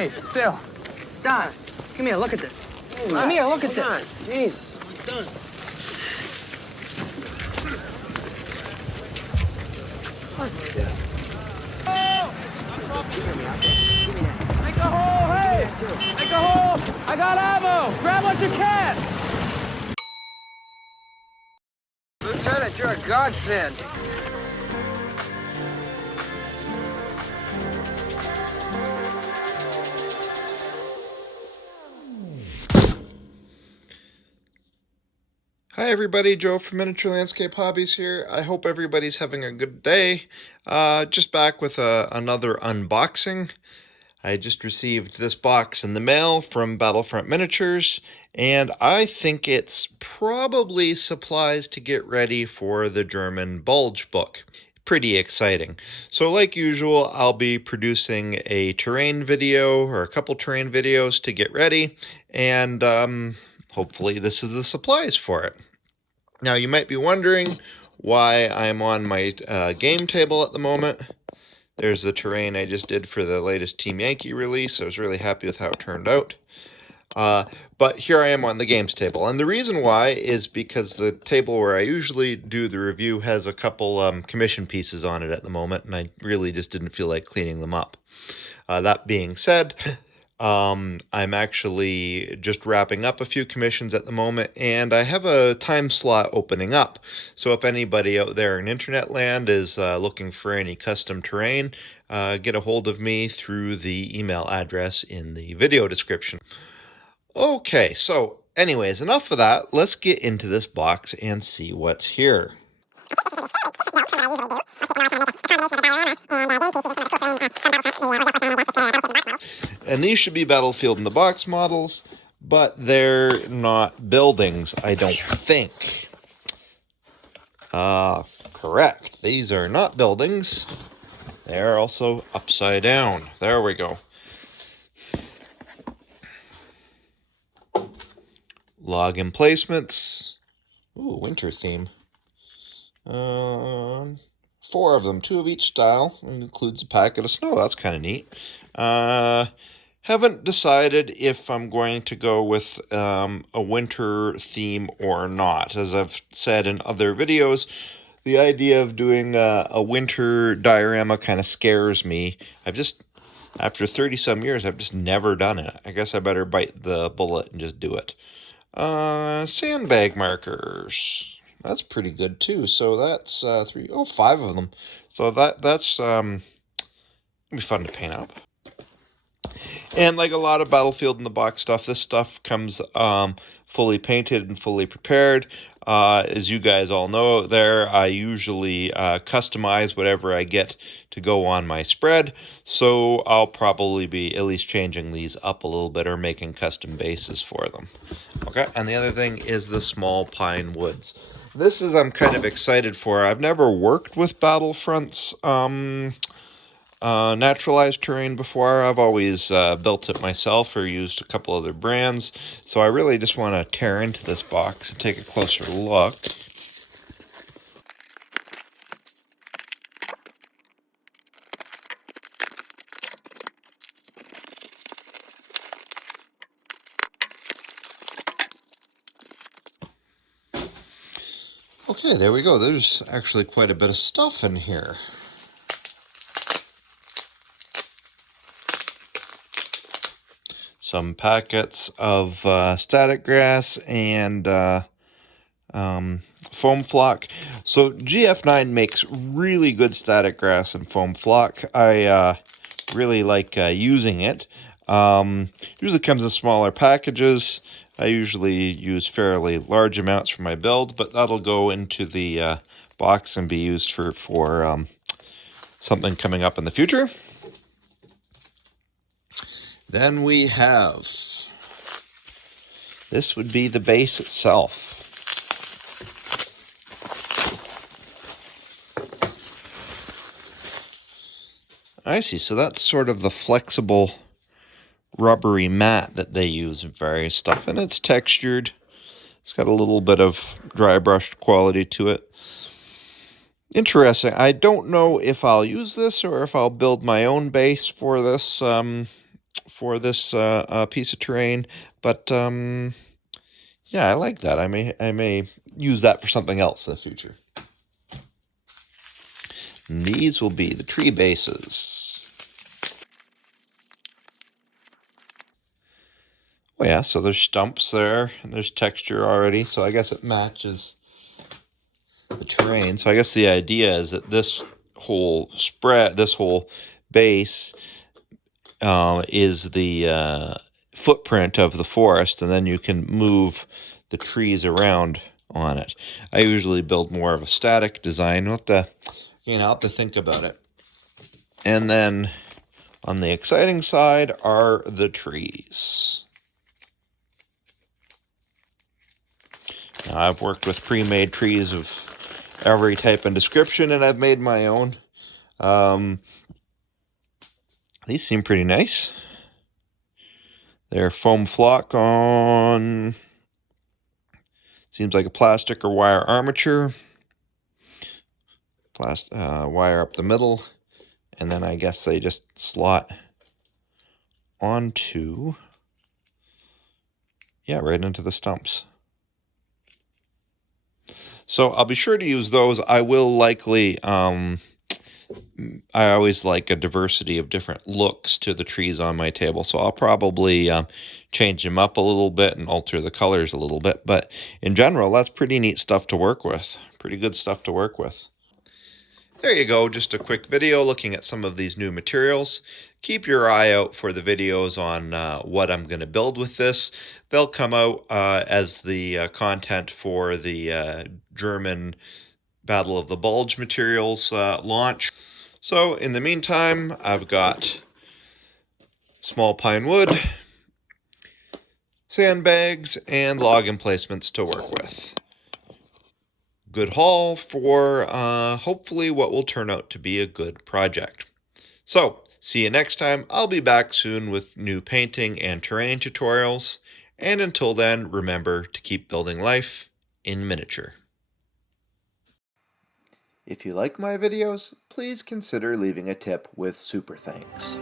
Hey, Phil, Don, come here, look at this. Hey, come here, look at this. On. Jesus, I'm done. What the? Make a hole, hey! Make a hole! I got ammo! Grab what you can! Lieutenant, you're a godsend. Hi everybody, Joe from Miniature Landscape Hobbies here. I hope everybody's having a good day. Just back with another unboxing. I just received this box in the mail from Battlefront Miniatures, and I think it's probably supplies to get ready for the German Bulge book. Pretty exciting. So like usual, I'll be producing a terrain video or a couple terrain videos to get ready, and hopefully this is the supplies for it. Now you might be wondering why I'm on my game table at the moment. There's the terrain I just did for the latest Team Yankee release. I was really happy with how it turned out. But here I am on the games table. And the reason why is because the table where I usually do the review has a couple commission pieces on it at the moment, and I really just didn't feel like cleaning them up. That being said, I'm actually just wrapping up a few commissions at the moment, and I have a time slot opening up. So if anybody out there in internet land is looking for any custom terrain, get a hold of me through the email address in the video description. Okay, so anyways, enough of that. Let's get into this box and see what's here. And these should be Battlefield in the Box models, but they're not buildings, I don't think. Correct. These are not buildings. They're also upside down. There we go. Log emplacements. Ooh, winter theme. 4 of them, 2 of each style. It includes a packet of snow. That's kind of neat. Haven't decided if I'm going to go with a winter theme or not. As I've said in other videos, the idea of doing a winter diorama kind of scares me. After 30-some years, I've just never done it. I guess I better bite the bullet and just do it. Sandbag markers. That's pretty good too. So that's 5 of them. So that's it'll be fun to paint up. And like a lot of Battlefield in the Box stuff, this stuff comes fully painted and fully prepared. As you guys all know out there, I usually customize whatever I get to go on my spread. So I'll probably be at least changing these up a little bit or making custom bases for them. Okay, and the other thing is the small pine woods. This is I'm kind of excited for. I've never worked with Battlefront's naturalized terrain before. I've always built it myself or used a couple other brands. So I really just want to tear into this box and take a closer look. Okay, there we go. There's actually quite a bit of stuff in here. Some packets of static grass and foam flock. So GF9 makes really good static grass and foam flock. I really like using it. Usually comes in smaller packages. I usually use fairly large amounts for my build, but that'll go into the box and be used for something coming up in the future. Then we have, this would be the base itself. I see, so that's sort of the flexible rubbery mat that they use in various stuff, and it's textured. It's got a little bit of dry brushed quality to it. Interesting. I don't know if I'll use this or if I'll build my own base for this for this piece of terrain, but yeah, I like that. I may use that for something else in the future. And these will be the tree bases. Oh yeah, so there's stumps there, and there's texture already, so I guess it matches the terrain. So I guess the idea is that this whole base is the footprint of the forest, and then you can move the trees around on it. I usually build more of a static design. I'll have to think about it. And then on the exciting side are the trees. Now, I've worked with pre-made trees of every type and description, and I've made my own. These seem pretty nice. They're foam flock on, seems like a plastic or wire armature. Wire up the middle, and then I guess they just slot onto, yeah, right into the stumps. So I'll be sure to use those. I will likely, I always like a diversity of different looks to the trees on my table, so I'll probably change them up a little bit and alter the colors a little bit. But in general, that's pretty neat stuff to work with. Pretty good stuff to work with. There you go, just a quick video looking at some of these new materials. Keep your eye out for the videos on what I'm going to build with this. They'll come out as the content for the German Battle of the Bulge materials launch. So in the meantime, I've got small pine wood, sandbags, and log emplacements to work with. Good haul for hopefully what will turn out to be a good project. So, see you next time. I'll be back soon with new painting and terrain tutorials. And until then, remember to keep building life in miniature. If you like my videos, please consider leaving a tip with super thanks.